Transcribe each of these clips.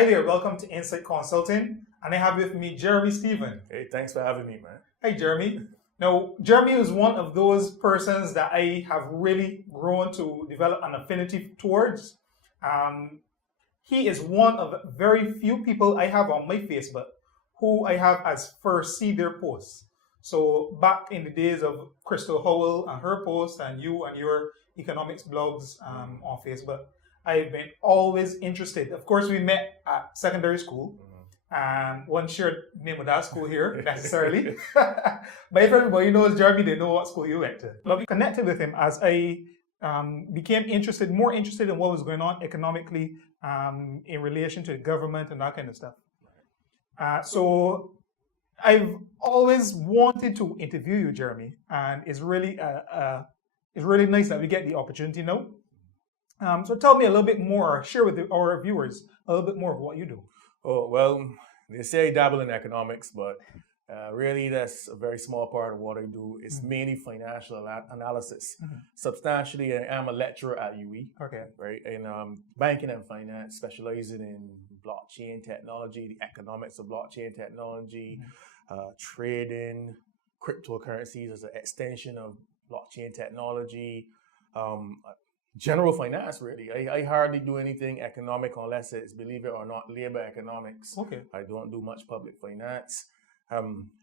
Hi there, welcome to Insight Consulting, and I have with me Jeremy Stephen. Hey, thanks for having me, man. Hi, Jeremy. Now, Jeremy is one of those persons that I have really grown to develop an affinity towards. He is one of very few people I have on my Facebook who I have as first see their posts. So back in the days of Crystal Howell and her posts and you and your economics blogs on Facebook, I've been always interested. Of course, we met at secondary school. One shared name with that school here necessarily. But if everybody knows Jeremy, they know what school you went to. But we connected with him as I became more interested in what was going on economically in relation to the government and that kind of stuff. So I've always wanted to interview you, Jeremy, and it's really nice that we get the opportunity now. So tell me a little bit more, share with our viewers a little bit more of what you do. Oh, well, they say I dabble in economics, but really that's a very small part of what I do. It's mainly financial analysis. Substantially, I am a lecturer at UE, right, in banking and finance, specializing in blockchain technology, the economics of blockchain technology, trading, cryptocurrencies as an extension of blockchain technology, general finance, really. I hardly do anything economic unless it's, believe it or not, labor economics. I don't do much public finance.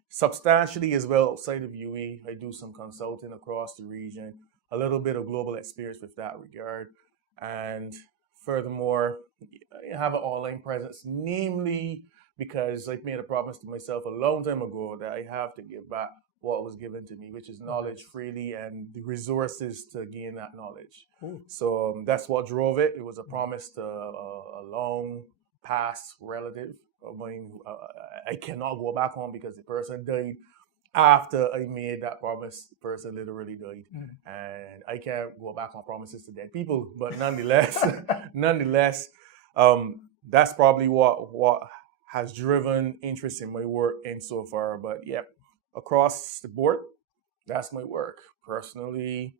Substantially as well, outside of UE, I do some consulting across the region, a little bit of global experience with that regard. And furthermore, I have an online presence, namely because I've made a promise to myself a long time ago that I have to give back what was given to me, which is knowledge freely and the resources to gain that knowledge. So that's what drove it. It was a promise to a long past relative of mine. I cannot go back on because the person died after I made that promise. The person literally died. And I can't go back on promises to dead people. But nonetheless, that's probably what has driven interest in my work insofar. But yeah, across the board, that's my work. Personally,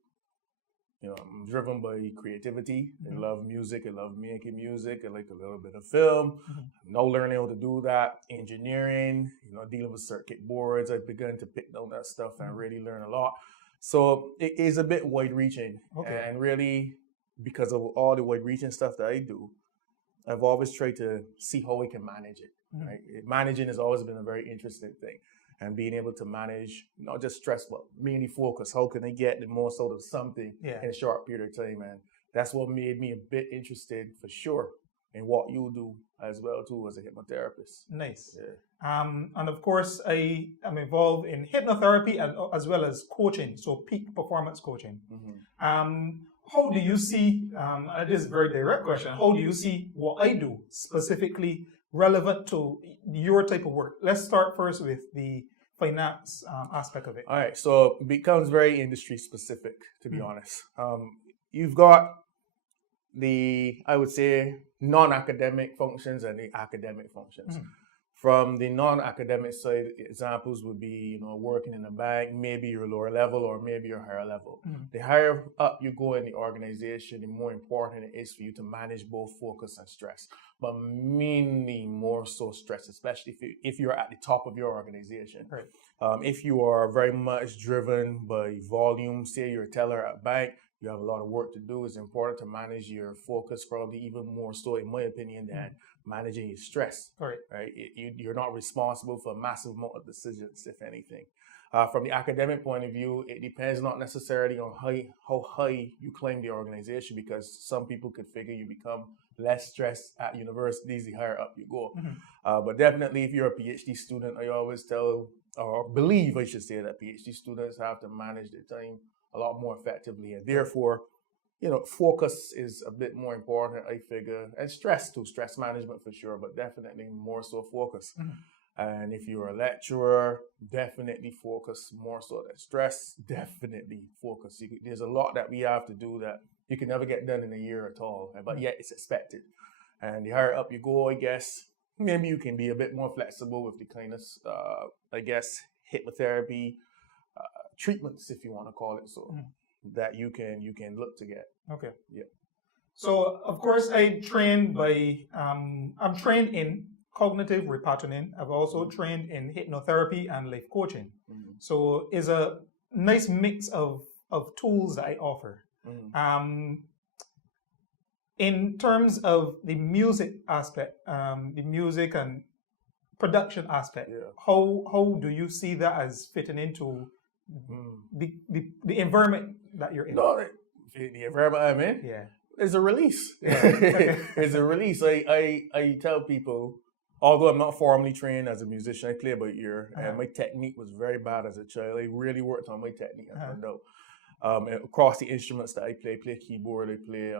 I'm driven by creativity. I love music. I love making music. I like a little bit of film. I'm now learning how to do that. Engineering, dealing with circuit boards. I've begun to pick down that stuff and really learn a lot. So it is a bit wide-reaching. And really, because of all the wide-reaching stuff that I do, I've always tried to see how I can manage it. Right? Managing has always been a very interesting thing. And being able to manage, not just stress, but mainly focus. How can I get the most out of something in a short period of time? And that's what made me a bit interested, for sure, in what you do as well, too, as a hypnotherapist. Nice. Yeah. And of course, I am involved in hypnotherapy as well as coaching, so peak performance coaching. How do you see, this is a very direct question, how do you see what I do specifically relevant to your type of work? Let's start first with the finance aspect of it. All right, so it becomes very industry specific, to be honest. You've got the, I would say, non-academic functions and the academic functions. From the non-academic side, examples would be, working in a bank, maybe you're lower level or maybe you're higher level. The higher up you go in the organization, the more important it is for you to manage both focus and stress, but mainly more so stress, especially if you're at the top of your organization. If you are very much driven by volume, say you're a teller at a bank, you have a lot of work to do. It's important to manage your focus, probably even more so, in my opinion, than managing your stress. Right? You're not responsible for a massive amount of decisions, if anything. From the academic point of view, it depends not necessarily on how high you climb the organization, because some people could figure you become less stressed at universities the higher up you go. But definitely, if you're a PhD student, I always tell, or believe I should say, that PhD students have to manage their time a lot more effectively, and therefore, focus is a bit more important, I figure, and stress too, stress management for sure, but definitely more so focus. And if you're a lecturer, definitely focus more so than stress, definitely focus. There's a lot that we have to do that you can never get done in a year at all, but yet it's expected. And the higher up you go, I guess, maybe you can be a bit more flexible with the kind of, hypnotherapy treatments, if you want to call it so, that you can look to get. Yeah. So, of course, I train by, I'm trained in cognitive repatterning. I've also trained in hypnotherapy and life coaching. So, it's a nice mix of tools that I offer. In terms of the music aspect, the music and production aspect, how do you see that as fitting into the environment that you're in? No, the environment I'm in, it's a release. It's a release. I tell people, although I'm not formally trained as a musician, I play about a year, and my technique was very bad as a child. I really worked on my technique, I found out. Across the instruments that I play keyboard, I play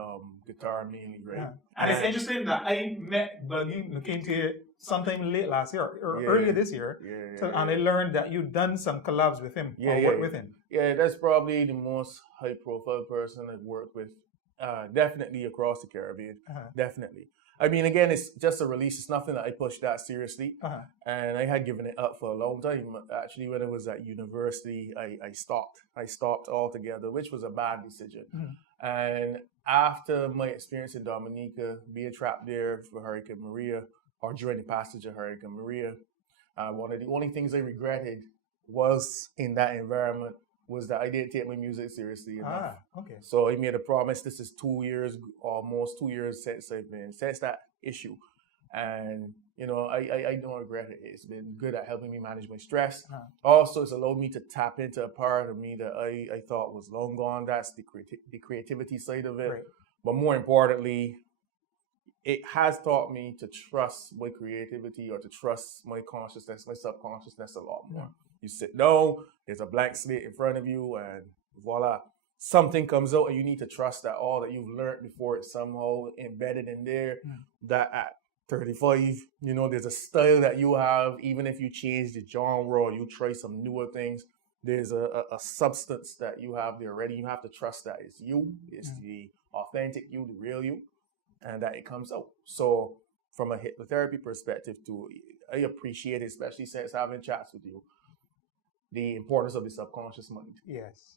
guitar mainly, right? And it's interesting that I met Buggy Lukinti sometime late last year or earlier this year, and I learned that you've done some collabs with him or worked with him. Yeah, that's probably the most high-profile person I've worked with, definitely across the Caribbean, definitely. I mean, again, it's just a release. It's nothing that I pushed that seriously. And I had given it up for a long time. Actually, when I was at university, I stopped. I stopped altogether, which was a bad decision. And after my experience in Dominica, being trapped there for Hurricane Maria, or during the passage of Hurricane Maria, one of the only things I regretted was in that environment was that I didn't take my music seriously enough. So I made a promise. This is almost 2 years since that issue. And, you know, I don't regret it. It's been good at helping me manage my stress. Also, it's allowed me to tap into a part of me that I thought was long gone. That's the creativity side of it. But more importantly, it has taught me to trust my creativity or to trust my consciousness, my subconsciousness a lot more. You sit down, there's a blank slate in front of you, and voila, something comes out, and you need to trust that all that you've learned before it's somehow embedded in there. That at 35, you know, there's a style that you have, even if you change the genre or you try some newer things, there's a substance that you have there already. You have to trust that it's you, it's the authentic you, the real you, and that it comes out. So from a hypnotherapy perspective too, I appreciate it, especially since having chats with you, the importance of the subconscious mind.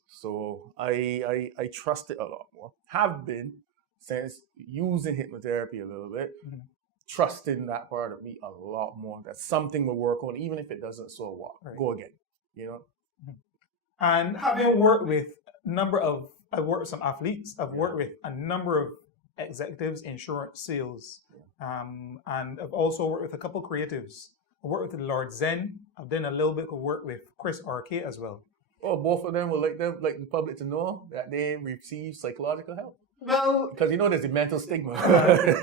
So I trust it a lot more. Have been since using hypnotherapy a little bit, trusting that part of me a lot more. That's something we'll work on, even if it doesn't, so what? Go again, you know? And having worked with I've worked with some athletes, I've worked with a number of executives, insurance, sales, and I've also worked with a couple creatives. I worked with Lord Zen. I've done a little bit of work with Chris RK as well. Oh, both of them would like the public to know that they receive psychological help. Well, because you know there's a mental stigma.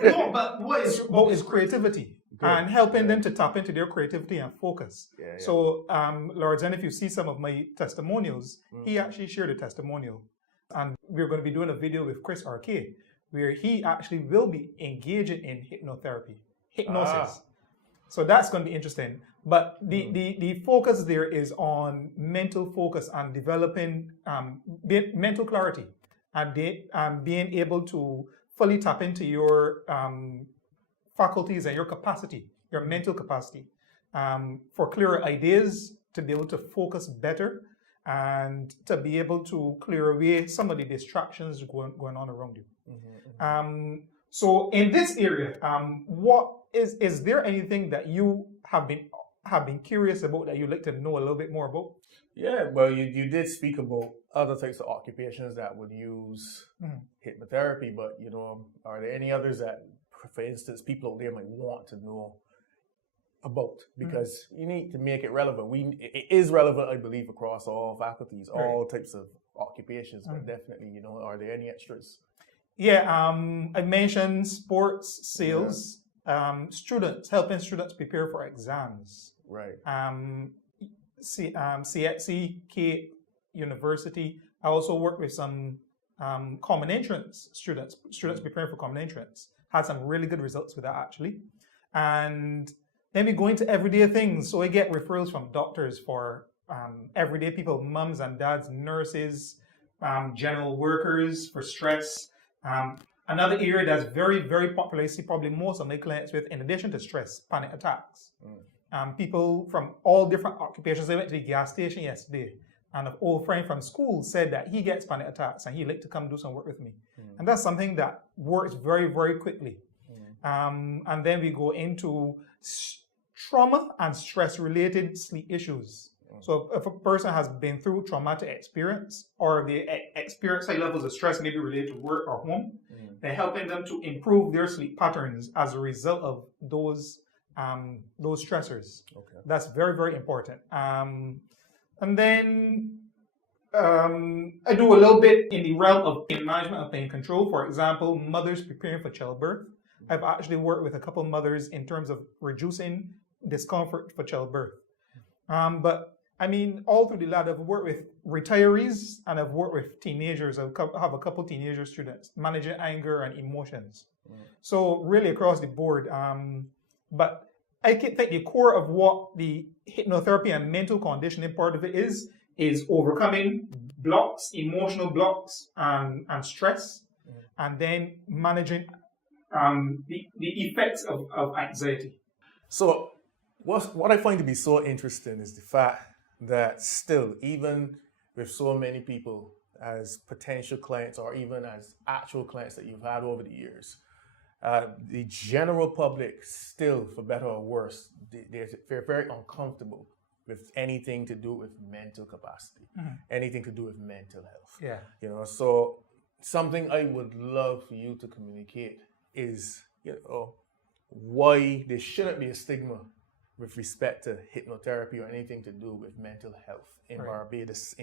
No, but what is creativity and helping them to tap into their creativity and focus. So, Lord Zen, if you see some of my testimonials, he actually shared a testimonial, and we're going to be doing a video with Chris RK where he actually will be engaging in hypnosis. So that's going to be interesting. But the focus there is on mental focus and developing mental clarity and being able to fully tap into your faculties and your capacity, your mental capacity, for clearer ideas, to be able to focus better, and to be able to clear away some of the distractions going on around you. So in this area, what is there anything that you have been curious about that you'd like to know a little bit more about? Yeah, well, you did speak about other types of occupations that would use hypnotherapy, but you know, are there any others that, for instance, people out there might want to know about? Because you need to make it relevant. It is relevant, I believe, across all faculties, all types of occupations, but definitely, you know, are there any extras? Yeah, I mentioned sports, sales, students, helping students prepare for exams. CXC, K University. I also work with some common entrance students preparing for common entrance. Had some really good results with that, actually. And then we go into everyday things. So I get referrals from doctors for everyday people, mums and dads, nurses, general workers for stress. Another area that's very, very popular, I see probably most of my clients with, in addition to stress, panic attacks. People from all different occupations. I went to the gas station yesterday, and an old friend from school said that he gets panic attacks and he'd like to come do some work with me. And that's something that works very, very quickly. And then we go into trauma and stress-related sleep issues. So if a person has been through traumatic experience, or the experience high levels of stress maybe related to work or home, they're helping them to improve their sleep patterns as a result of those stressors. Okay. That's very, very important. And then I do a little bit in the realm of pain management and pain control. For example, mothers preparing for childbirth. I've actually worked with a couple of mothers in terms of reducing discomfort for childbirth. But I mean, all through the ladder, I've worked with retirees and I've worked with teenagers. I have a couple teenager students managing anger and emotions. So really across the board. But I think the core of what the hypnotherapy and mental conditioning part of it is overcoming blocks, emotional blocks, and stress, and then managing the effects of anxiety. So what I find to be so interesting is the fact that still, even with so many people as potential clients or even as actual clients that you've had over the years, the general public still, for better or worse, they're very uncomfortable with anything to do with mental capacity, anything to do with mental health. Yeah. You know, so something I would love for you to communicate is, why there shouldn't be a stigma with respect to hypnotherapy or anything to do with mental health in Barbados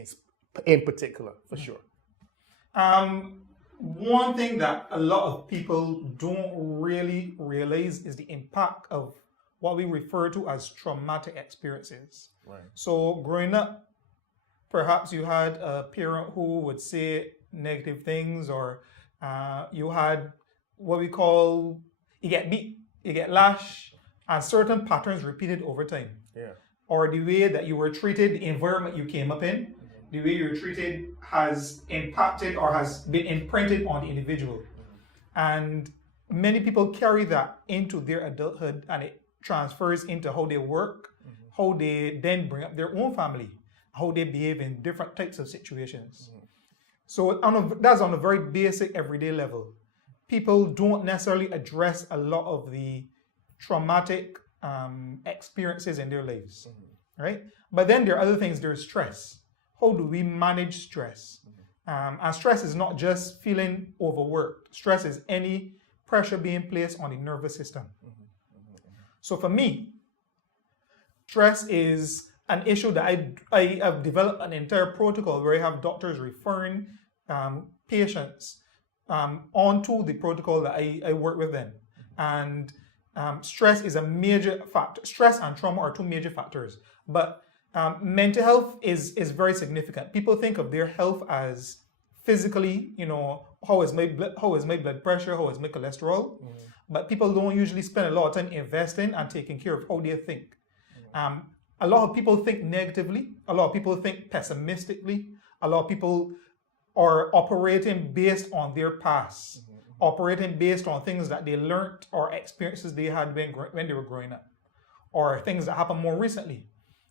in particular, for sure. One thing that a lot of people don't really realize is the impact of what we refer to as traumatic experiences. Right. So growing up, perhaps you had a parent who would say negative things, or you had what we call, you get beat, you get lashed, and certain patterns repeated over time. Yeah. Or the way that you were treated, the environment you came up in, the way you were treated has impacted or has been imprinted on the individual. And many people carry that into their adulthood, and it transfers into how they work, how they then bring up their own family, how they behave in different types of situations. So that's on a very basic everyday level. People don't necessarily address a lot of the traumatic experiences in their lives, right? But then there are other things. There's stress. How do we manage stress? And stress is not just feeling overworked. Stress is any pressure being placed on the nervous system. So for me, stress is an issue that I have developed an entire protocol where I have doctors referring patients onto the protocol that I work with them. And stress is a major factor. Stress and trauma are two major factors. But mental health is very significant. People think of their health as physically, how is my blood pressure, how is my cholesterol. But people don't usually spend a lot of time investing and taking care of how they think. A lot of people think negatively. A lot of people think pessimistically. A lot of people are operating based on their past, operating based on things that they learned or experiences they had when they were growing up, or things that happened more recently.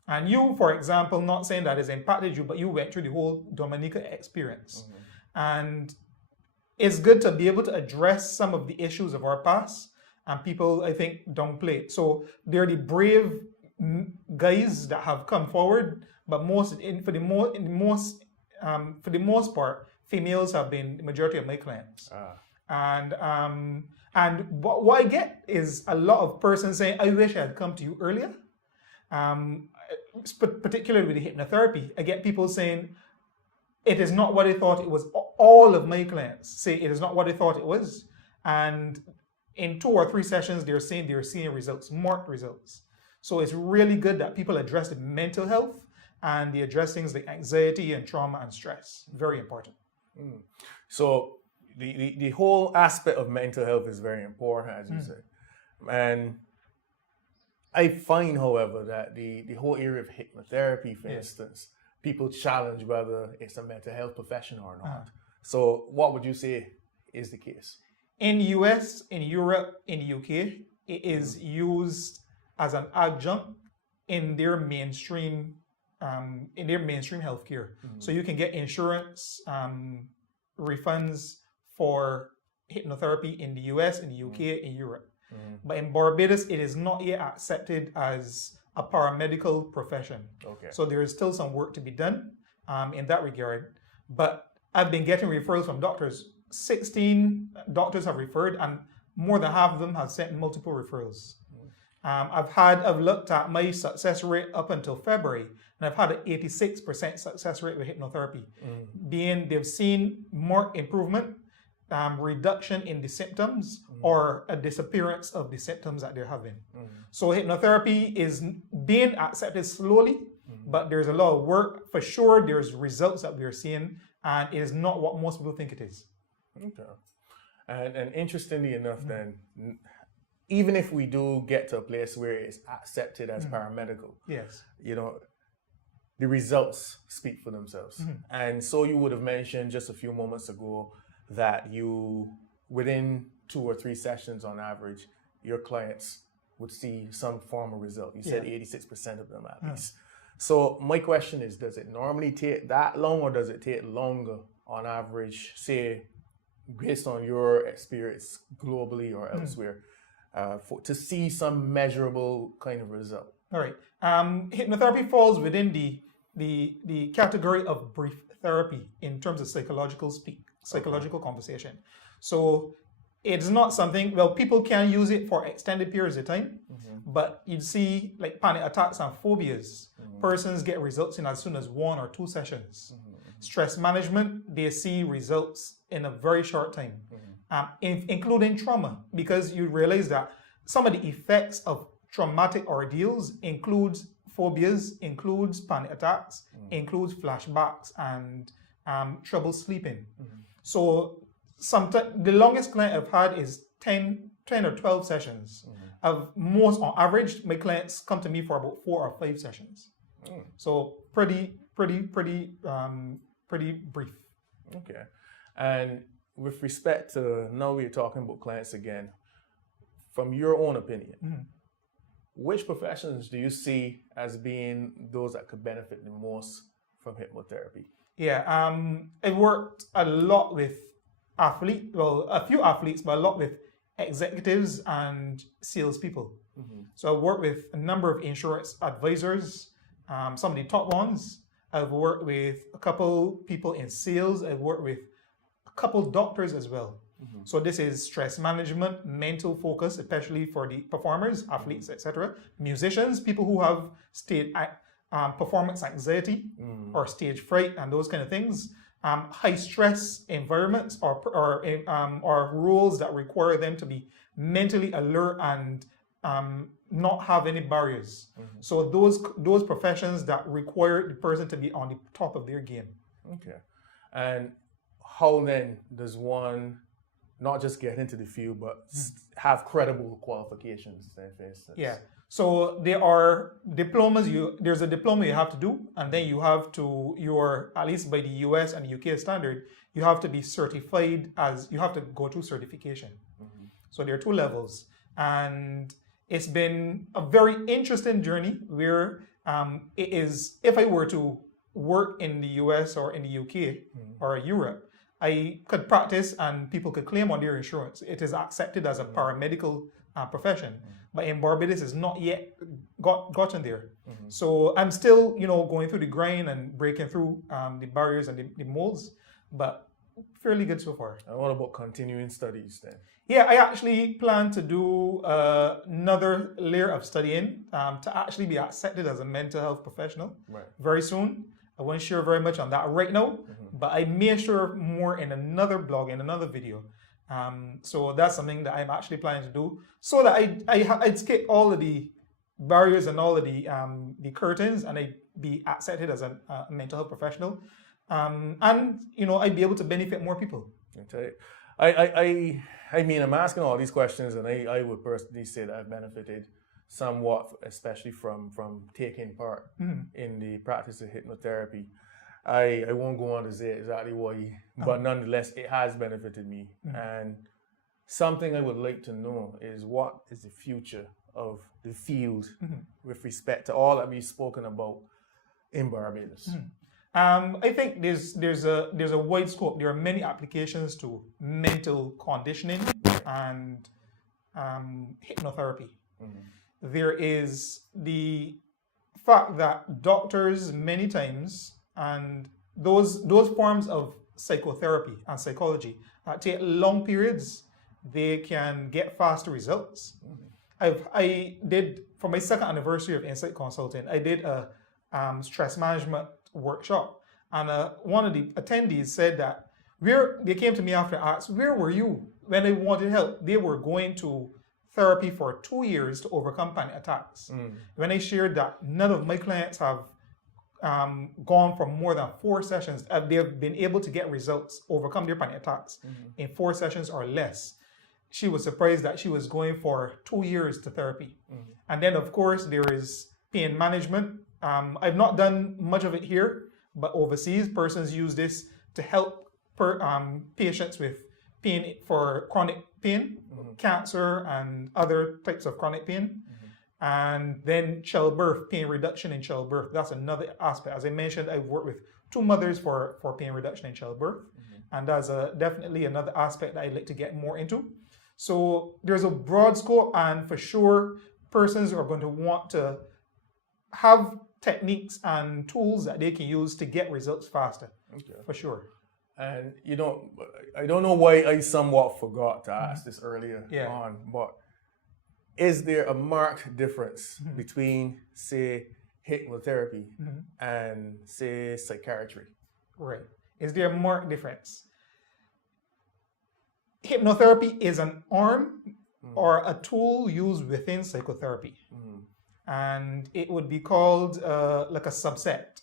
And you, for example, not saying that has impacted you, but you went through the whole Dominica experience. And it's good to be able to address some of the issues of our past, and people, I think, downplay it. So they're the brave guys that have come forward, but for the most part, females have been the majority of my clients. And what I get is a lot of persons saying, I wish I had come to you earlier. Particularly with the hypnotherapy, I get people saying, it is not what I thought it was. All of my clients say it is not what I thought it was. And in 2 or 3 sessions, they're saying they're seeing results, marked results. So it's really good that people address the mental health and they address things like anxiety and trauma and stress. Very important. So the whole aspect of mental health is very important, as you say. And I find, however, that the whole area of hypnotherapy, for instance, people challenge whether it's a mental health profession or not. So what would you say is the case? In the US, in Europe, in the UK, it is used as an adjunct in their mainstream healthcare. So you can get insurance refunds for hypnotherapy in the US, in the UK, in Europe. But in Barbados, it is not yet accepted as a paramedical profession. Okay. So there is still some work to be done in that regard. But I've been getting referrals from doctors. 16 doctors have referred, and more than half of them have sent multiple referrals. I've looked at my success rate up until February, and I've had an 86% success rate with hypnotherapy. Being they've seen more improvement, reduction in the symptoms, or a disappearance of the symptoms that they're having. So hypnotherapy is being accepted slowly, but there's a lot of work. For sure, there's results that we're seeing, and it is not what most people think it is. Okay. And interestingly enough, then, even if we do get to a place where it's accepted as paramedical, yes, you know, the results speak for themselves. And so you would have mentioned just a few moments ago that you, within 2 or 3 sessions on average, your clients would see some form of result. You said 86% of them at least. So my question is, does it normally take that long, or does it take longer on average, say, based on your experience globally or elsewhere, to see some measurable kind of result? All right. Hypnotherapy falls within the category of brief therapy in terms of psychological conversation. So it's not something, well, people can use it for extended periods of time, but you'd see like panic attacks and phobias. Persons get results in as soon as 1 or 2 sessions. Stress management, they see results in a very short time, including trauma, because you realize that some of the effects of traumatic ordeals includes phobias, includes panic attacks, includes flashbacks, and trouble sleeping. So the longest client I've had is 10 or 12 sessions. On average, my clients come to me for about 4 or 5 sessions. So pretty brief. Okay. And with respect to, now we're talking about clients again, from your own opinion, which professions do you see as being those that could benefit the most from hypnotherapy? Yeah, I worked a lot with a few athletes, but a lot with executives and salespeople. So I worked with a number of insurance advisors, some of the top ones. I've worked with a couple people in sales. I've worked with a couple doctors as well. So this is stress management, mental focus, especially for the performers, athletes, etc. Musicians, people who have performance anxiety or stage fright and those kind of things. High stress environments or roles that require them to be mentally alert and not have any barriers. So those professions that require the person to be on the top of their game. Okay. And how then does one not just get into the field, but have credible qualifications, then, for instance? Yeah. So there are diplomas. There's a diploma you have to do, and then you have to, at least by the US and UK standard, you have to be certified you have to go through certification. So there are 2 levels. And it's been a very interesting journey where it is, if I were to work in the US or in the UK or Europe, I could practice and people could claim on their insurance. It is accepted as a paramedical profession, but in Barbados it's not yet gotten there. So I'm still, going through the grind and breaking through the barriers and the molds, but fairly good so far. And what about continuing studies then? Yeah, I actually plan to do another layer of studying to actually be accepted as a mental health professional very soon. I won't share very much on that right now, but I may share more in another blog, in another video. So that's something that I'm actually planning to do, so that I'd skip all of the barriers and all of the curtains, and I'd be accepted as a mental health professional. And I'd be able to benefit more people. I mean, I'm asking all these questions, and I would personally say that I've benefited somewhat, especially from taking part in the practice of hypnotherapy. I won't go on to say exactly why, but nonetheless, it has benefited me. And something I would like to know is, what is the future of the field with respect to all that we've spoken about in Barbados? I think there's a wide scope. There are many applications to mental conditioning and hypnotherapy. There is the fact that doctors many times, and those forms of psychotherapy and psychology take long periods, they can get faster results. I did, for my second anniversary of Insight Consulting, I did a stress management workshop, and one of the attendees said that they came to me after and asked, where were you when they wanted help? They were going to therapy for 2 years to overcome panic attacks. When I shared that none of my clients have gone for more than 4 sessions, they've been able to get results, overcome their panic attacks in 4 sessions or less. She was surprised that she was going for 2 years to therapy. And then, of course, there is pain management. I've not done much of it here, but overseas, persons use this to help patients with pain for chronic pain, cancer, and other types of chronic pain. And then childbirth, pain reduction in childbirth. That's another aspect. As I mentioned, I've worked with 2 mothers for pain reduction in childbirth. And that's definitely another aspect that I'd like to get more into. So there's a broad scope, and for sure, persons are going to want to have techniques and tools that they can use to get results faster, for sure. And I don't know why I somewhat forgot to ask this earlier on, but is there a marked difference between, say, hypnotherapy and, say, psychiatry? Right. Is there a marked difference? Hypnotherapy is an arm or a tool used within psychotherapy. And it would be called like a subset.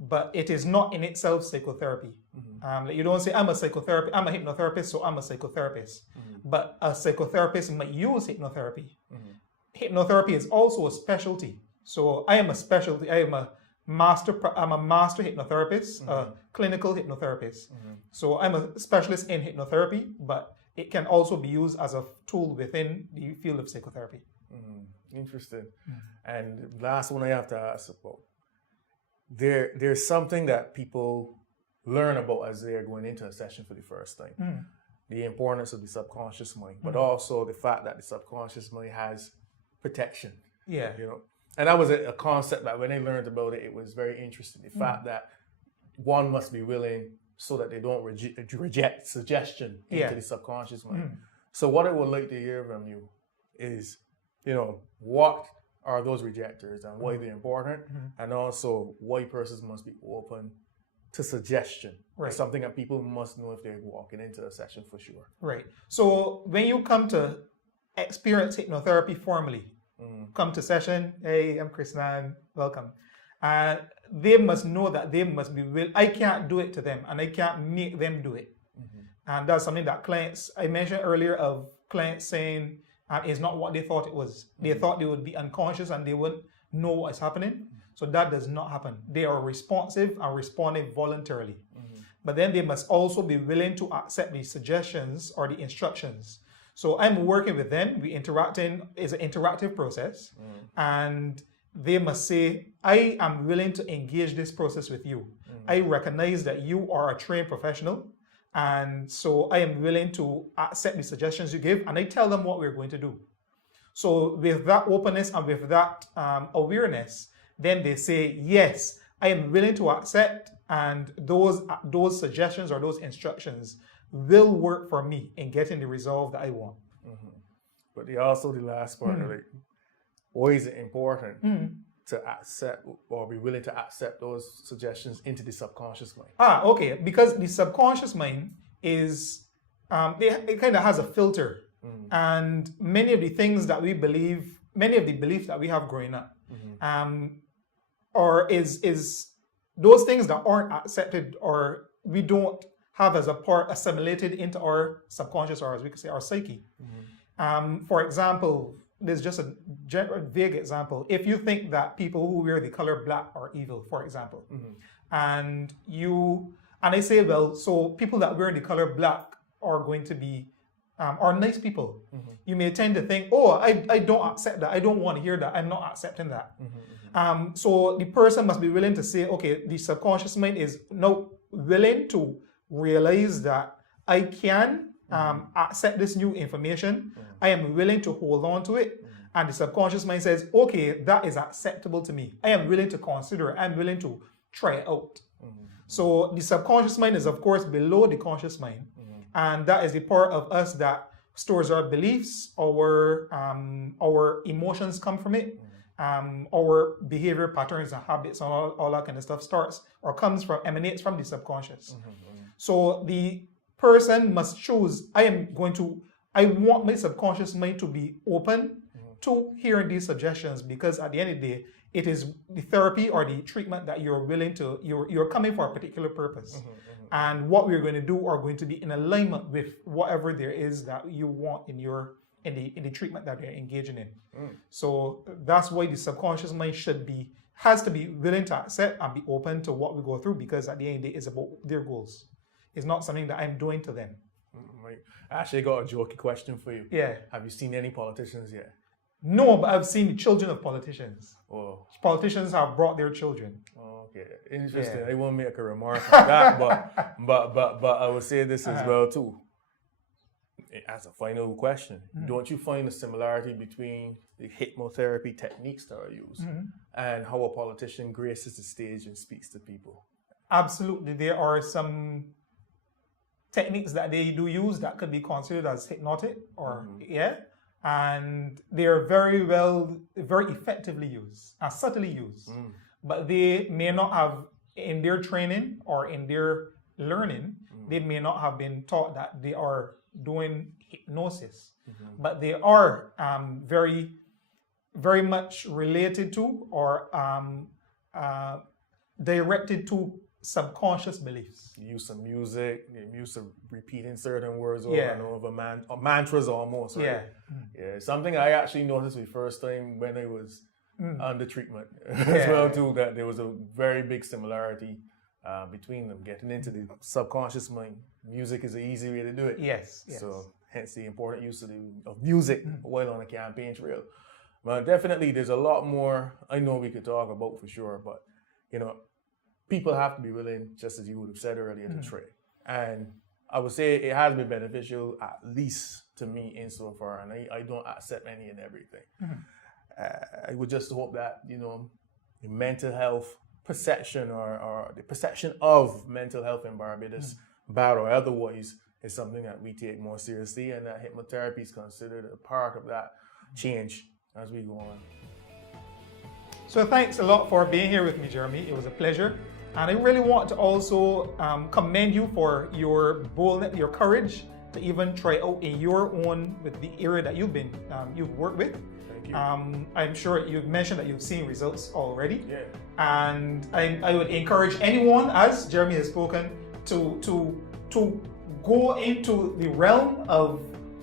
But it is not in itself psychotherapy. Like you don't say, I'm a hypnotherapist, so I'm a psychotherapist. But a psychotherapist might use hypnotherapy. Hypnotherapy is also a specialty. So I am a specialty. I'm a master hypnotherapist, a clinical hypnotherapist. So I'm a specialist in hypnotherapy, but it can also be used as a tool within the field of psychotherapy. Interesting. And last one I have to ask about. There's something that people learn about as they're going into a session for the first time. The importance of the subconscious mind, but also the fact that the subconscious mind has protection. And that was a concept that when I learned about it, it was very interesting. The fact that one must be willing so that they don't reject suggestion into the subconscious mind. So what I would like to hear from you is, what are those rejectors and why they're important, and also why persons must be open to suggestion. It's something that people must know if they're walking into a session for sure. Right. So when you come to experience hypnotherapy formally, come to session, hey, I'm Krisnan, welcome. And they must know that they must be willing. I can't do it to them, and I can't make them do it. And that's something that I mentioned earlier of clients saying, is not what they thought it was. They thought they would be unconscious and they wouldn't know what is happening. So that does not happen. They are responsive and responding voluntarily. But then they must also be willing to accept the suggestions or the instructions. So I'm working with them. It's an interactive process. And they must say, I am willing to engage this process with you. I recognize that you are a trained professional. And so I am willing to accept the suggestions you give, and I tell them what we're going to do. So with that openness and with that awareness, then they say, yes, I am willing to accept, and those suggestions or those instructions will work for me in getting the result that I want. But also the last part of it, why is it important to accept or be willing to accept those suggestions into the subconscious mind? Okay. Because the subconscious mind is, it kind of has a filter. And many of the things that we believe, many of the beliefs that we have growing up, or is those things that aren't accepted or we don't have as a part assimilated into our subconscious, or as we could say, our psyche. For example, there's just a vague example. If you think that people who wear the color black are evil, for example, and I say, well, so people that wear the color black are going to be are nice people. You may tend to think, oh, I don't accept that. I don't want to hear that. I'm not accepting that. So the person must be willing to say, okay, the subconscious mind is now willing to realize that I can accept this new information. I am willing to hold on to it. And the subconscious mind says, okay, that is acceptable to me. I am willing to consider it. I'm willing to try it out. So the subconscious mind is, of course, below the conscious mind. And that is the part of us that stores our beliefs, our emotions come from it. Our behavior patterns and habits and all that kind of stuff emanates from the subconscious. So the person must choose, I want my subconscious mind to be open to hearing these suggestions, because at the end of the day, it is the therapy or the treatment that you're coming for a particular purpose. And what we're going to do are going to be in alignment with whatever there is that you want in the treatment that you're engaging in. So that's why the subconscious mind has to be willing to accept and be open to what we go through, because at the end of the day, it's about their goals. It's not something that I'm doing to them. Right. I actually got a jokey question for you. Yeah. Have you seen any politicians yet? No, but I've seen the children of politicians. Oh. Politicians have brought their children. Okay, interesting. I won't make a remark on that, but I would say this as well too. As a final question, don't you find a similarity between the hypnotherapy techniques that are used and how a politician graces the stage and speaks to people? Absolutely. There are some techniques that they do use that could be considered as hypnotic and they're very effectively used and subtly used. But they may not have, in their training or in their learning, they may not have been taught that they are doing hypnosis. But they are very, very much related to or directed to subconscious beliefs. Use of music, use of repeating certain words over and over, mantras almost, right? Yeah, something I actually noticed the first time when I was under treatment as well too, that there was a very big similarity between them. Getting into the subconscious mind, music is an easy way to do it. Yes. So hence the important use of music while on a campaign trail. But definitely there's a lot more I know we could talk about for sure, but people have to be willing, just as you would have said earlier, to try. And I would say it has been beneficial, at least to me insofar, and I don't accept any and everything. I would just hope that, the mental health perception or the perception of mental health in Barbados, bad or otherwise, is something that we take more seriously, and that hypnotherapy is considered a part of that change as we go on. So thanks a lot for being here with me, Jeremy. It was a pleasure. And I really want to also commend you for your boldness, your courage to even try out in your own, with the area that you've worked with. Thank you. I'm sure you've mentioned that you've seen results already. Yeah. And I would encourage anyone, as Jeremy has spoken, to go into the realm of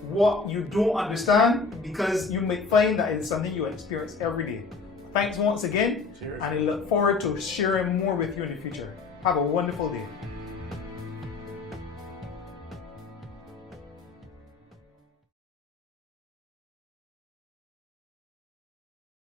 what you don't understand, because you may find that it's something you experience every day. Thanks once again. Cheers. And I look forward to sharing more with you in the future. Have a wonderful day.